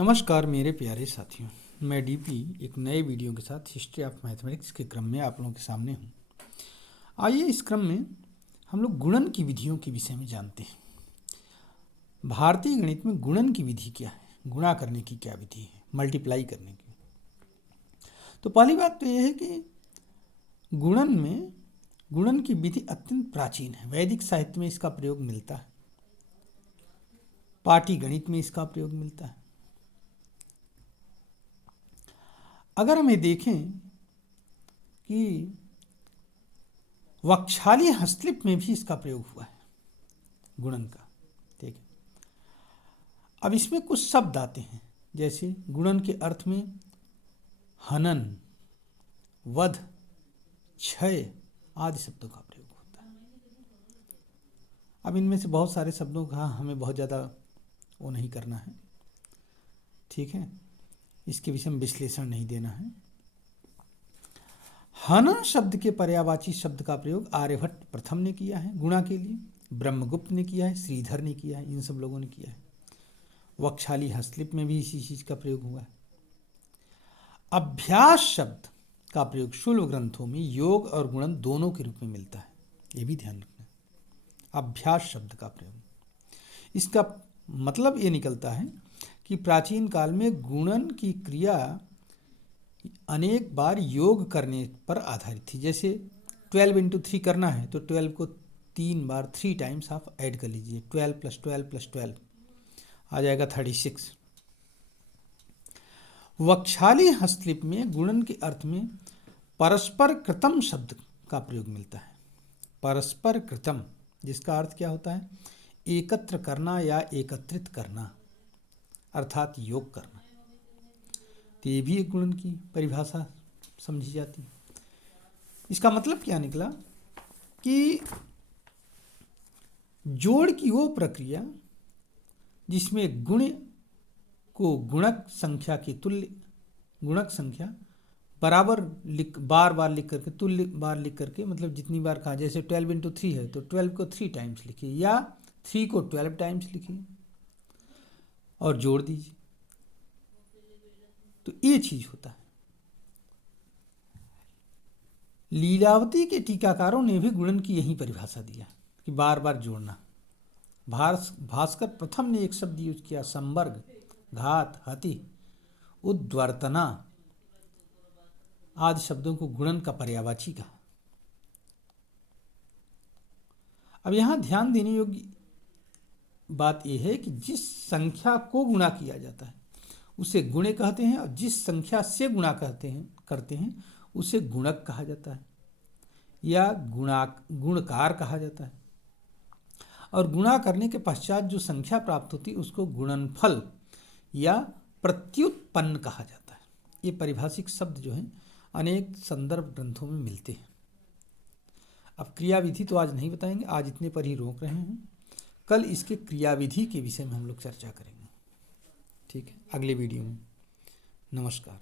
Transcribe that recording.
नमस्कार मेरे प्यारे साथियों, मैं डीपी एक नए वीडियो के साथ हिस्ट्री ऑफ मैथमेटिक्स के क्रम में आप लोगों के सामने हूँ। आइए इस क्रम में हम लोग गुणन की विधियों के विषय में जानते हैं। भारतीय गणित में गुणन की विधि क्या है, गुणा करने की क्या विधि है, मल्टीप्लाई करने की। तो पहली बात तो यह है कि गुणन की विधि अत्यंत प्राचीन है। वैदिक साहित्य में इसका प्रयोग मिलता है, पाटी गणित में इसका प्रयोग मिलता है। अगर हमें देखें कि वक्षाली हस्तलिपि में भी इसका प्रयोग हुआ है गुणन का, ठीक है। अब इसमें कुछ शब्द आते हैं, जैसे गुणन के अर्थ में हनन, वध, क्षय आदि शब्दों का प्रयोग होता है। अब इनमें से बहुत सारे शब्दों का हमें बहुत ज़्यादा वो नहीं करना है, ठीक है, इसके विषय में विश्लेषण नहीं देना है। हनन शब्द के पर्यायवाची शब्द का प्रयोग आर्यभट्ट प्रथम ने किया है गुणा के लिए, ब्रह्मगुप्त ने किया है, श्रीधर ने किया है, इन सब लोगों ने किया है। वक्षाली हस्तलिपि में भी इसी चीज का प्रयोग हुआ है। अभ्यास शब्द का प्रयोग शूल ग्रंथों में योग और गुणन दोनों के रूप में मिलता है, ये भी ध्यान रखना। अभ्यास शब्द का प्रयोग, इसका मतलब ये निकलता है कि प्राचीन काल में गुणन की क्रिया अनेक बार योग करने पर आधारित थी। जैसे 12 इंटू 3 करना है तो 12 को 3 बार 3 टाइम्स आप ऐड कर लीजिए, 12 प्लस 12 प्लस 12 आ जाएगा 36। वक्षाली हस्तलिपि में गुणन के अर्थ में परस्पर कृतम शब्द का प्रयोग मिलता है। परस्पर कृतम, जिसका अर्थ क्या होता है, एकत्र करना या एकत्रित करना, अर्थात योग करना। तो ये भी एक गुणन की परिभाषा समझी जाती है। इसका मतलब क्या निकला कि जोड़ की वो प्रक्रिया जिसमें गुण को गुणक संख्या की तुल्य, गुणक संख्या बराबर बार बार लिख करके, तुल्य बार लिख करके, मतलब जितनी बार कहा, जैसे 12 इंटू 3 है तो 12 को 3 टाइम्स लिखिए या 3 को 12 टाइम्स लिखिए और जोड़ दीजिए, तो ये चीज होता है। लीलावती के टीकाकारों ने भी गुणन की यही परिभाषा दिया कि बार बार जोड़ना। भास्कर प्रथम ने एक शब्द यूज किया, संवर्ग, घात, हति, उद्वर्तना आदि शब्दों को गुणन का पर्यायवाची कहा। अब यहां ध्यान देने योग्य बात यह है कि जिस संख्या को गुणा किया जाता है उसे गुणे कहते हैं, और जिस संख्या से गुणा करते हैं उसे गुणक कहा जाता है या गुणकार कहा जाता है। और गुणा करने के पश्चात जो संख्या प्राप्त होती है उसको गुणनफल या प्रत्युत्पन्न कहा जाता है। ये परिभाषिक शब्द जो हैं अनेक संदर्भ ग्रंथों में मिलते हैं। अब क्रियाविधि तो आज नहीं बताएंगे, आज इतने पर ही रोक रहे हैं। कल इसके क्रियाविधि के विषय में हम लोग चर्चा करेंगे, ठीक है, अगले वीडियो में। नमस्कार।